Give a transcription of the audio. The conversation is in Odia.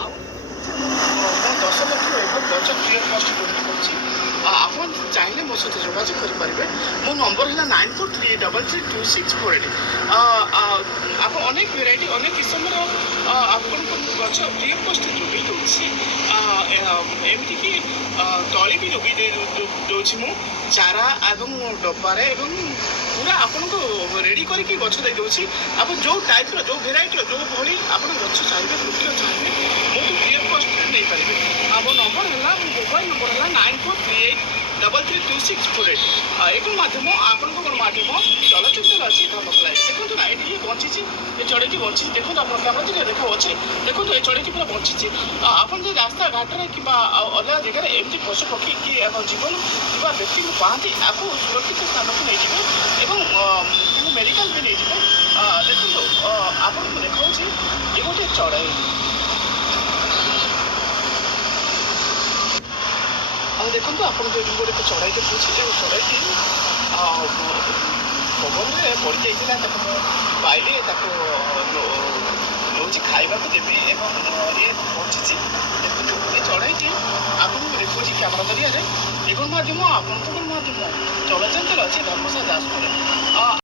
ଆଉ ମୁଁ 10 ଲକ୍ଷ ଏବଂ ଗଛ ଫ୍ରି ଅଫ୍ କଷ୍ଟ ଡୋନେଟ୍ କରୁଛି। ଆପଣ ଚାହିଁଲେ ମୋ ସହିତ ଯୋଗାଯୋଗ କରିପାରିବେ। ମୋ ନମ୍ବର ହେଲା 9438332648। ଆପଣ ଅନେକ ଭେରାଇଟି ଅନେକ କିସମର ଆପଣଙ୍କୁ ମୁଁ ଗଛ ଫ୍ରି ଅଫ୍ କଷ୍ଟରେ ଯୋଗାଇ ଦେଉଛି। ଏମିତିକି ତଳି ବି ଯୋଗାଇ ଦେଉଛି ମୁଁ, ଚାରା ଏବଂ ଡବାରେ, ଏବଂ ପୁରା ଆପଣଙ୍କୁ ରେଡ଼ି କରିକି ଗଛ ଦେଇଦେଉଛି। ଆପଣ ଯେଉଁ ଟାଇପ୍ର ଯେଉଁ ଭେରାଇଟିର ଯେଉଁ ଭଳି ଆପଣ ଗଛ ଚାହିଁବେ, ବୃକ୍ଷ ଚାହିଁବେ, ମୋଠୁ ଫ୍ରି ଅଫ୍ କଷ୍ଟରେ ନେଇପାରିବେ। ମୋ ନମ୍ବର ହେଲା, ମୋ ମୋବାଇଲ ନମ୍ବର ହେଲା 9438332648। ଏବଂ ମାଧ୍ୟମ ଆପଣଙ୍କ ମାଧ୍ୟମ ଚଳଚ୍ଚିତ୍ର ଅଛି ଧର୍ମକଲା। ଦେଖନ୍ତୁ ନା, ଏଠି ବଞ୍ଚିଛି, ଏ ଚଢ଼େଇଟି ବଞ୍ଚିଛି। ଦେଖନ୍ତୁ ଆପଣ କ୍ୟାମେରା ଦିନରେ ଦେଖାଉଛି, ଦେଖନ୍ତୁ ଏ ଚଢ଼େଇଟି ପୁରା ବଞ୍ଚିଛି। ଆପଣ ଯଦି ରାସ୍ତାଘାଟରେ କିମ୍ବା ଅଲଗା ଜାଗାରେ ଏମିତି ପଶୁ ପକ୍ଷୀ କି ଜୀବନ ଥିବା ବ୍ୟକ୍ତିଙ୍କୁ ପାଆନ୍ତି, ଆକୁ ସୁରକ୍ଷିତ ସ୍ଥାନକୁ ନେଇଯିବେ ଏବଂ ତାଙ୍କୁ ମେଡ଼ିକାଲ ବି ନେଇଯିବେ। ଦେଖନ୍ତୁ, ଆପଣଙ୍କୁ ଦେଖାଉଛି ଏ ଗୋଟେ ଚଢ଼େଇ। ଆଉ ଦେଖନ୍ତୁ, ଆପଣ ଯେଉଁ ଗୋଟେ ଚଢ଼େଇ ଦେଖୁଛି, ଏ ଚଢ଼େଇଟି ପବନରେ ପଡ଼ିଯାଇଥିଲା। ତାକୁ ମୁଁ ପାଇଲି, ତାକୁ ନେଉଛି ଖାଇବାକୁ ଦେବି ଏବଂ ଏ ବଞ୍ଚିଛି। ଦେଖନ୍ତୁ, ଏ ଚଢ଼େଇଟି ଆପଣଙ୍କୁ ଦେଖାଉଛି କ୍ୟାମେରା ଜରିଆରେ। ଏ ଗଣମାଧ୍ୟମ ଆପଣଙ୍କ ଗଣମାଧ୍ୟମ ଚଳଚ୍ଚିତ୍ର ଅଛି ଧର୍ମଶାଳା ଯାଜପୁରରେ।